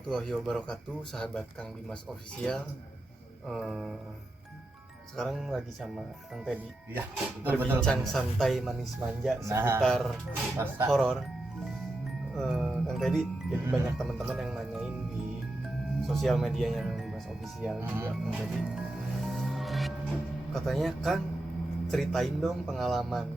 warahmatullahi wabarakatuh, sahabat Kang Dimas Official. Sekarang lagi sama Kang Teddy. Iya, berbincang santai manis manja seputar horor. Kang Teddy, jadi banyak teman-teman yang nanyain di sosial medianya Kang Dimas Official juga. Kang Teddy katanya, Kang, ceritain dong pengalaman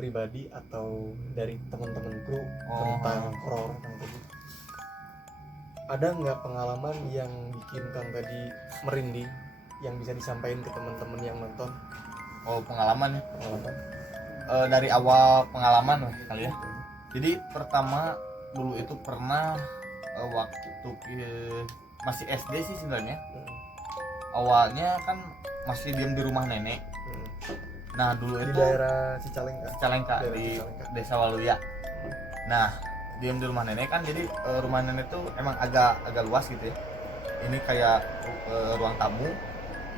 pribadi atau dari teman-teman kru tentang horor. Kang Teddy, ada nggak pengalaman yang bikin Kang tadi merinding yang bisa disampaikan ke teman-teman yang nonton? Pengalaman dari awal pengalaman kali ya. Jadi pertama dulu itu pernah waktu masih SD sih sebenarnya. Awalnya kan masih diam di rumah nenek. Nah dulu di itu daerah Cicalengka di Desa Waluya. Nah diam di rumah nenek kan, jadi rumah nenek tuh emang agak luas gitu ya. Ini kayak ruang tamu,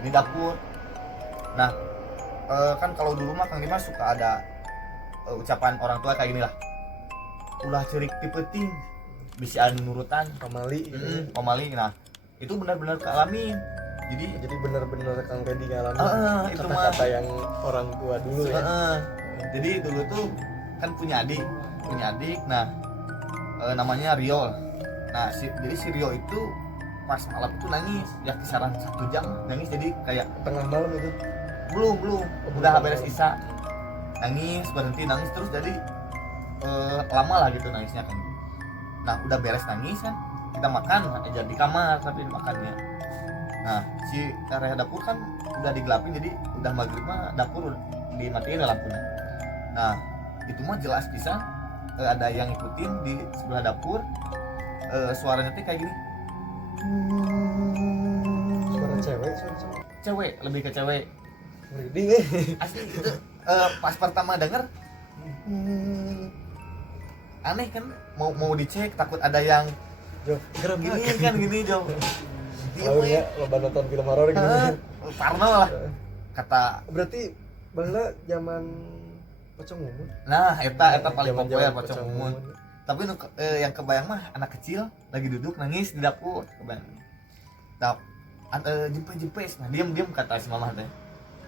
ini dapur. Nah kan kalau dulu mah Kang Dimas suka ada ucapan orang tua kayak gini lah, ulah cerik ti peuting bisian nurutan pamali gitu. Pamali. Nah itu benar-benar kealamin. Jadi benar-benar Kang Teddy ngalamin itu kata-kata yang orang tua dulu ya. Jadi dulu tuh kan punya adik. Nah namanya Rio. Nah jadi si Rio itu pas malam itu nangis ya, kisaran 1 jam nangis. Jadi kayak tengah malam itu belum udah beres isya nangis, berhenti nangis terus. Jadi lama lah gitu nangisnya kan. Nah udah beres nangis kan, kita makan aja di kamar tapi makannya. Nah si area dapur kan udah digelapin, jadi udah maghrib mah dapur dimatiin lampunya. Nah itu mah jelas bisa ada yang ngikutin di sebelah dapur. Suaranya tuh kayak gini, suara cewek, lebih ke cewek. merinding Asli itu pas pertama denger aneh kan, mau dicek takut ada yang geram gini kan, gini jauh. Laurnya loba nonton film horor gitu. Parno lah kata. Berarti bangla zaman pocong mumun. Nah eta paling populer pocong Pocong mumun. Tapi yang kebayang mah anak kecil lagi duduk nangis di dapur, kebayang. Jempes. Nah diam kata si mamah teh.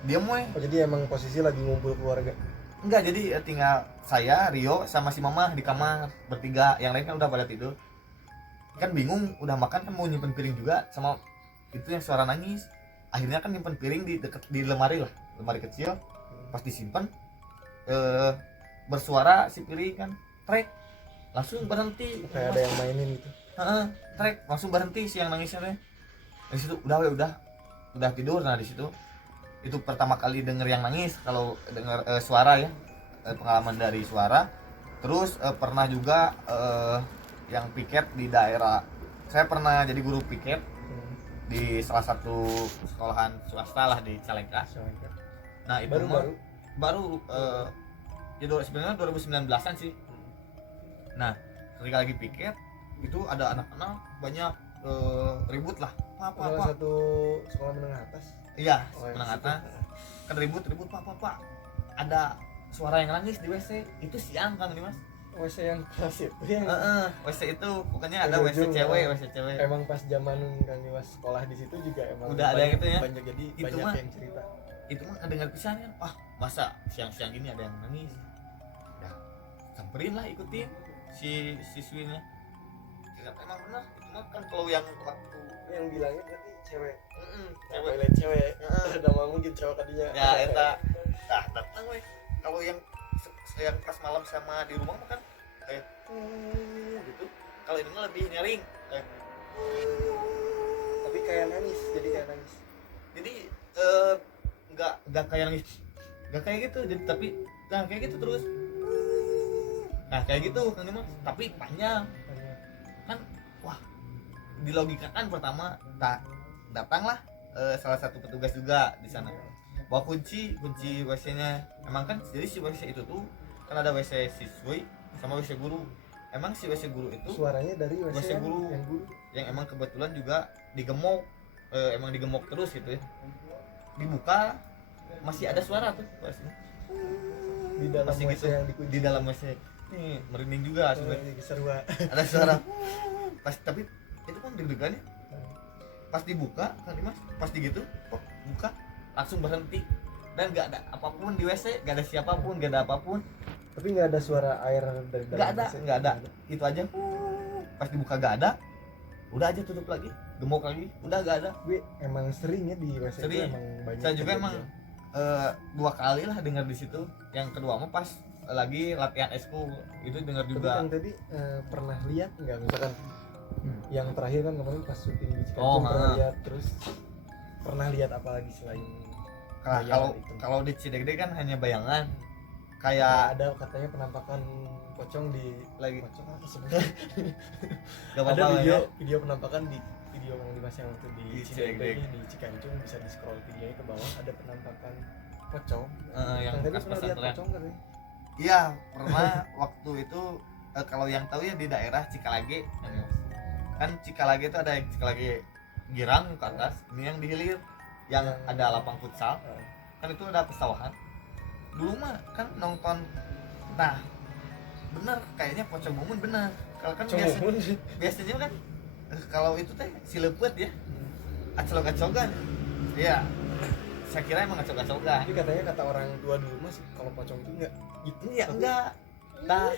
Diam we. Oh, jadi emang posisi lagi ngumpul keluarga. Enggak, jadi tinggal saya, Rio sama si mamah di kamar bertiga. Yang lain kan udah pada tidur. Kan bingung, udah makan kan mau nyimpen piring juga sama itu yang suara nangis. Akhirnya kan nyimpen piring di deket di lemari lah, lemari kecil. Pas disimpan bersuara si piring kan, trek langsung berhenti. Kayak ada yang mainin gitu. Trek langsung berhenti si yang nangisnya teh. Di situ udah tidur. Nah di situ itu pertama kali denger yang nangis. Kalau denger suara ya, pengalaman dari suara. Terus pernah juga yang piket di daerah. Saya pernah jadi guru piket di salah satu sekolahan swasta lah di Cicalengka. Nah itu baru ya sebenarnya 2019an sih. Nah ketika lagi piket itu ada anak-anak banyak ribut lah. Salah satu sekolah menengah atas. Iya, menengah atas. Kan ribut pak. Ada suara yang nangis di WC. Itu siang Kang Dimas. WC yang kelas itu ya. WC itu pokoknya ada WC cewek. Emang pas zaman Kang Dimas sekolah di situ juga emang udah ada yang gitu ya. Banyak, jadi itu banyak mah, yang cerita. Itu mah dengar pisan kan. Wah, masa siang-siang gini ada yang nangis. Udah samperin lah, ikutin si siswinya. Emang benar, itu mah kan kalau yang waktu yang bilangnya berarti cewek. Cewek. Udah mau mungkin cewek tadinya. Ya eta. Nah, datang weh. Kalau yang pas malam sama di rumah mah kan kayak gitu. Kalau ini mah lebih nyaring. Tapi kayak nangis, jadi kayak nangis. Jadi enggak kayak nangis. Enggak kayak gitu, jadi tapi kayak gitu terus. Nah, kayak gitu Kang Dimas, tapi panjang. Kan wah, dilogikakan pertama datanglah salah satu petugas juga di sana. Bawa kunci WC-nya. Emang kan jadi si WC itu tuh kan ada WC siswi sama WC guru. Emang si WC guru itu suaranya dari WC guru yang emang kebetulan juga digemok, emang digemok terus gitu ya. Dibuka masih ada suara tuh WC-nya. Di dalam masih WC gitu, yang dikunci. di dalam WC. Nih merinding juga sebenarnya. Seru. Ada suara pas, tapi itu kan deg-degan ya. Pas dibuka Kang Dimas, pas gitu kok buka langsung berhenti dan nggak ada apapun di WC, nggak ada siapapun, nggak ada apapun, Tapi nggak ada suara air dari dalam nggak ada WC? nggak ada itu aja. Pas dibuka nggak ada, udah aja tutup lagi, gemuk lagi, udah nggak ada. Tapi emang sering ya di WC itu Sering. emang banyak. Saya juga kejadian. emang 2 kali lah dengar di situ. Yang kedua mah pas lagi latihan eskul itu dengar Tapi juga. yang tadi pernah lihat nggak misalkan yang terakhir kan kemarin pas syuting di Cikancing Oh, pernah ha. lihat, terus pernah lihat apa lagi selain Nah, bayangan itu? kalau di Cidegde kan hanya bayangan Nggak kayak ada katanya penampakan pocong di lagi pocong apa sebenarnya? gak Ada apa-apa video ya. video penampakan di video Mang Dimas yang waktu di Di Cidegde Cidegde. di Cikancing, bisa di scroll videonya ke bawah, ada penampakan pocong. Yang Yang tadi bekas pernah lihat pesantren. pocong katanya. Iya, pernah waktu itu kalau yang tahu ya di daerah Cikalage. Kan Cikalage itu ada yang Cikalage Girang ke atas, ini yang di hilir yang ada lapang futsal. Kan itu ada pesawahan. Dulu mah kan nonton, nah bener kayaknya pocong mumun bener. Kalau kan Cuma biasanya kan kalau itu teh silepet ya, aclok-aclokan. Iya, saya kira emang aclok-aclokan. Tapi katanya kata orang tua dulu mas kalau pocong itu enggak gitu Ya enggak. Nah,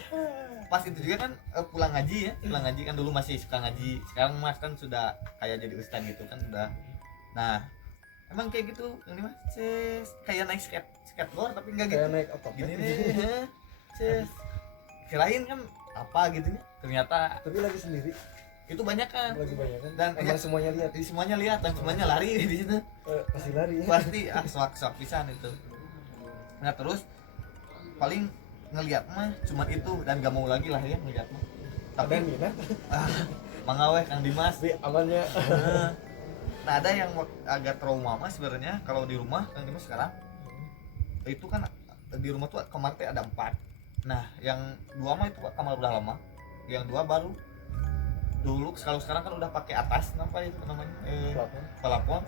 pas itu juga kan pulang ngaji ya, pulang ngaji kan dulu masih suka ngaji. Sekarang mas kan sudah kayak jadi ustaz gitu kan udah. Nah, emang kayak gitu ini mas, kayak naik skateboard tapi enggak gitu. kayak naik otot Gini nih, kirain kan apa gitu ya. Ternyata tapi lagi sendiri itu banyak kan. lagi banyak kan Dan emang ya, semuanya lihat semuanya lihat dan semuanya lari di situ. pasti lari ya. Pasti soak pisan itu. Nah terus paling ngelihat mah cuman itu dan gak mau lagi lah ya ngelihat mah. Ada Tapi minat mangaweh Kang Dimas. tapi amannya Nah ada yang agak trauma mah sebenarnya kalau di rumah Kang Dimas sekarang itu kan di rumah tuh kamar teh ada 4. Nah yang 2 mah itu kamar udah lama, yang 2 baru. Dulu kalau sekarang kan udah pakai atas apa itu namanya pelapon.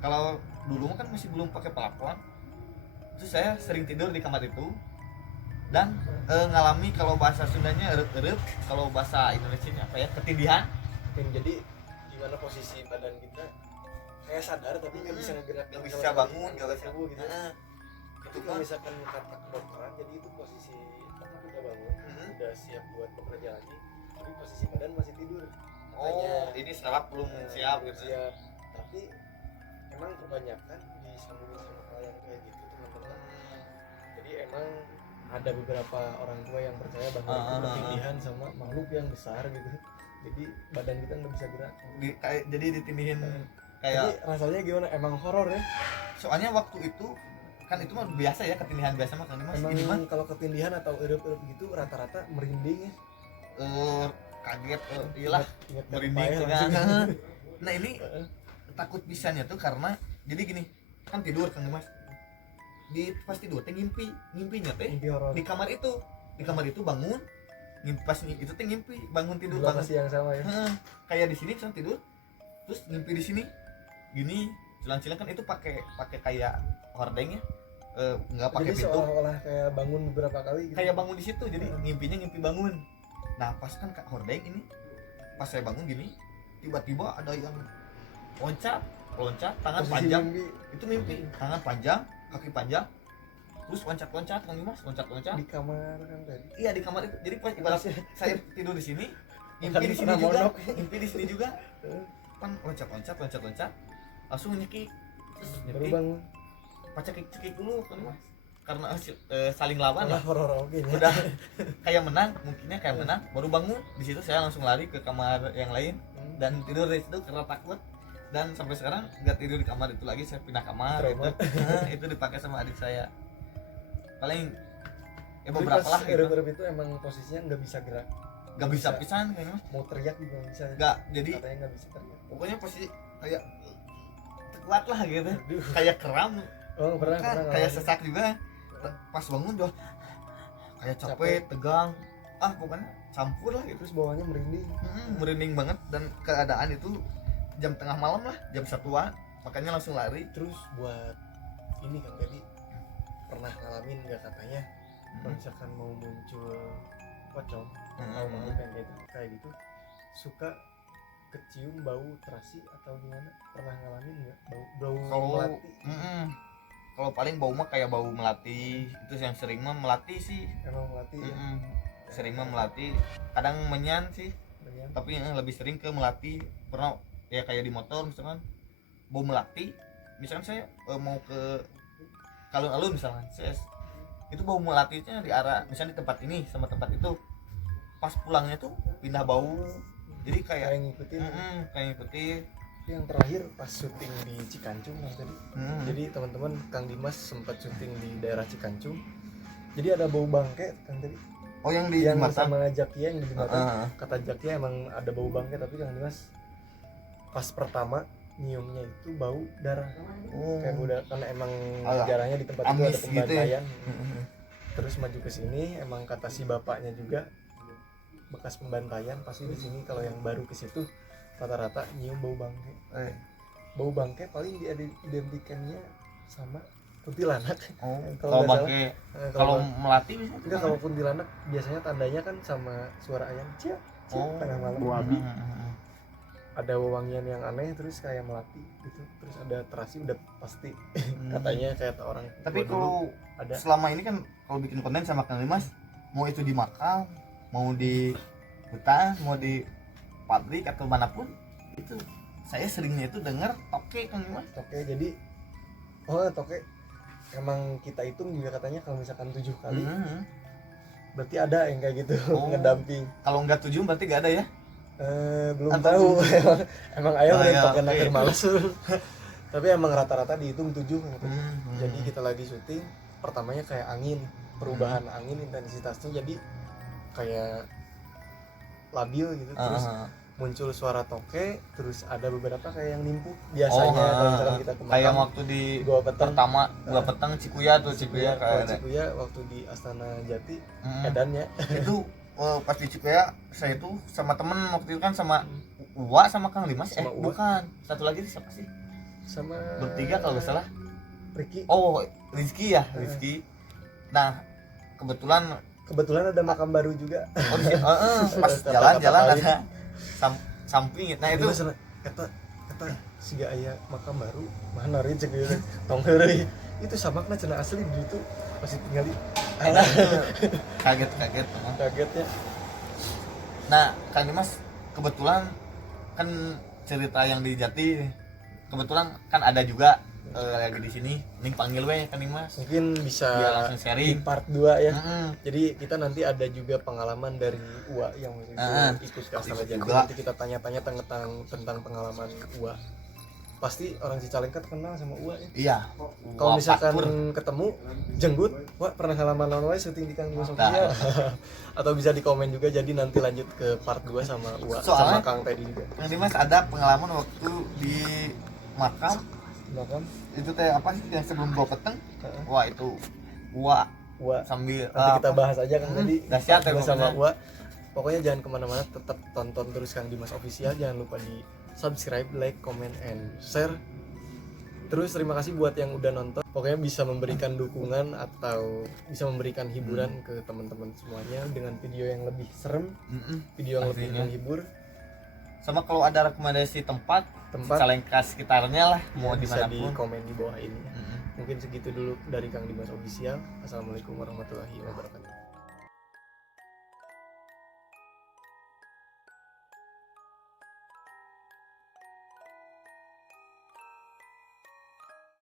Kalau dulu mah kan masih belum pakai pelapon. Terus saya sering tidur di kamar itu dan ngalami kalau bahasa Sundanya erep-erep, kalau bahasa Indonesianya apa ya, ketindihan. jadi gimana posisi badan kita kayak sadar tapi nggak bisa ngegerak Nggak bisa bangun, nggak bisa tubuh gitu. Heeh. Itu kalau misalkan kata kedokteran jadi itu posisi otak udah bangun udah siap buat bekerja lagi tapi posisi badan masih tidur. Oh, ini saraf belum siap gitu. siap. Tapi emang kebanyakan disambungin sama hal yang kayak gitu teman-teman. Jadi emang ada beberapa orang tua yang percaya bahwa itu ketindihan sama makhluk yang besar gitu. Jadi badan kita nggak bisa gerak. Jadi ditindihin Jadi kayak rasanya gimana? Emang horor ya? soalnya waktu itu kan itu mah biasa ya, ketindihan biasa mah Kang Dimas. Ini mah Emang kalau ketindihan atau erup-erup gitu rata-rata merinding ya. kaget iyalah Ingat merinding payah cenah. langsung. Nah ini takut pisannya tuh karena jadi gini, kan tidur Kang Dimas. Pas tidur teh ngimpinya teh Mimpi horor. di kamar itu bangun, pas itu teh ngimpi bangun tidur Di lokasi yang sama ya. Heeh. Kayak di sini misalnya tidur terus ngimpi di sini gini cilang-cilang kan itu pakai kayak hordeng ya, nggak pakai Jadi pintu, seolah-olah kayak bangun beberapa kali gitu. kayak bangun di situ jadi ngimpinya ngimpi bangun. Nah pas kan kak hordeng ini pas saya bangun gini tiba-tiba ada yang loncat tangan Posisi panjang mimpi itu mimpi tangan panjang kaki panjang terus loncat-loncat Kang Dimas loncat-loncat di kamar kan tadi. iya di kamar itu jadi pas ibarat saya tidur di sini Bukan ngimpi di sini pernah juga mondok. ngimpi di sini juga kan loncat langsung nyekik terus Baru nyekik bangun. pas cekik dulu kan Mas karena saling lawan Malah lah horor oke nya. udah kayak menang mungkinnya kayak menang baru bangun di situ saya langsung lari ke kamar yang lain dan tidur di situ karena takut dan sampai sekarang nggak tidur di kamar itu lagi saya pindah kamar Trauma. itu dipakai sama adik saya paling ya Tapi beberapa pas lah gitu erup-erup itu emang posisinya nggak bisa gerak. nggak bisa pisan kayaknya Mas Mau teriak juga nggak bisa. nggak jadi Katanya nggak bisa teriak. pokoknya posisi kayak kuat lah gitu Aduh. kayak kram Oh pernah kan, pernah. kayak ngalamin. sesak juga pas bangun udah kayak capek tegang pokoknya campur lah gitu. Terus bawahnya merinding. Merinding banget dan keadaan itu jam tengah malam lah jam 1-an makanya langsung lari. Terus buat ini kan tadi pernah ngalamin nggak katanya kalau misalkan mau muncul pocong atau makhluk yang kayak gitu suka kecium bau terasi atau gimana? Pernah ngalamin nggak bau Kalau melati? kalau paling bau mah kayak bau melati, itu yang sering mah melati sih. Emang melati ya? Sering mah melati, kadang menyan sih, Menyan. tapi yang lebih sering ke melati. Pernah ya kayak di motor misalkan bau melati, misalkan saya mau ke alun-alun misalkan, saya itu bau melatinya di arah misalnya di tempat ini sama tempat itu, pas pulangnya tuh pindah bau, jadi kayak Kayak ngikutin. kayak ngikutin. Yang terakhir pas syuting di Cikancung yang tadi. Jadi teman-teman Kang Dimas sempat syuting di daerah Cikancung. Jadi ada bau bangke kan tadi. Oh yang di Yang Jembatan. sama Jakia yang di Jembatan. Kata Jakia emang ada bau bangke, tapi Kang Dimas pas pertama nyiumnya itu bau darah. Kayak bau darah karena emang jarangnya di tempat itu ada amis gitu ya. pembantaian. Terus maju ke sini emang kata si bapaknya juga bekas pembantaian pasti di sini kalau yang baru ke situ rata-rata nyium bau bangke. Bau bangke paling diidentikannya sama kuntilanak. Kalau nggak bangke, salah. kalau melati bisa enggak, kalau kuntilanak biasanya tandanya kan sama suara ayam cia tengah malam. Wabi. Ada wewangian yang aneh terus kayak melati gitu. Terus ada terasi udah pasti katanya kayak orang. Tapi tua dulu kalau ada selama ini kan kalau bikin konten sama Kang Dimas, mau itu di makam, mau di hutan, mau di pabrik atau manapun, itu saya seringnya itu dengar toke Kang Dimas. toke. Jadi toke emang kita hitung juga katanya kalau misalkan 7 kali berarti ada yang kayak gitu ngedamping. Kalau enggak 7 berarti enggak ada ya? Belum Atau tahu. Emang ayam udah ya, pakai oke. nakir males. Tapi emang rata-rata dihitung 7 gitu. Jadi kita lagi syuting, pertamanya kayak angin, perubahan angin intensitasnya jadi kayak labil gitu. Terus muncul suara toke, terus ada beberapa kayak yang nimpuk biasanya kalau misalkan kita ke kayak makam. waktu di Gua Petang. pertama Gua Petang Cikuya tuh Cikuya Kalau kayak ada. Cikuya waktu di Astana Jati Mm. edannya Itu pas di Cikuya saya tuh sama temen waktu itu kan sama Uwa sama Kang Dimas. Sama Uwa. Bukan, satu lagi siapa sih? sama Bertiga kalau nggak salah. Ricky. Oh, Rizky ya, Rizky. Nah, kebetulan Kebetulan ada makam baru juga. oh, pas Kata-kata jalan-jalan paling. ada samping. Nah itu kata siga aya makam baru mana rin cek gitu tong heureuy itu samakna cenah asli gitu pasti tinggal kaget. kagetnya. Nah, Kang Dimas kebetulan kan cerita yang di Jati, kebetulan kan ada juga lagi di sini. Ning panggil we Kang Dimas. Mungkin Biar bisa langsung di sharing. part 2 ya. Mm-mm. Jadi kita nanti ada juga pengalaman dari Ua yang waktu itu ikut ke Astana Jati. juga. Nanti kita tanya-tanya tentang pengalaman Ua. Pasti orang Cicalengka kenal sama Ua ya. Iya. Kalau Wah, misalkan Patur. ketemu jenggut, wah pernah halaman lawan wae syuting di Kang Dimas Official. Atau bisa di komen juga, jadi nanti lanjut ke part 2 sama Ua sama Soalnya- Kang Teddy juga. Kang Dimas ada pengalaman waktu di makam Makam itu teh apa sih yang sebelum Gua Peteng? Wah itu Ua Ua. sambil Nanti kita bahas aja kan tadi dahsyat ya Gua sama pokoknya. Ua. Pokoknya jangan kemana-mana, tetap tonton terus Kang Dimas Official. Jangan lupa di subscribe, like, comment, and share. Terus terima kasih buat yang udah nonton. Pokoknya bisa memberikan dukungan atau bisa memberikan hiburan ke teman-teman semuanya dengan video yang lebih serem, video yang lebih Pastinya. menghibur. Sama kalau ada rekomendasi tempat Cicalengka sekitarnya lah, mau bisa di dimanapun. komen di bawah ini ya. Mungkin segitu dulu dari Kang Dimas Official. Assalamualaikum warahmatullahi wabarakatuh.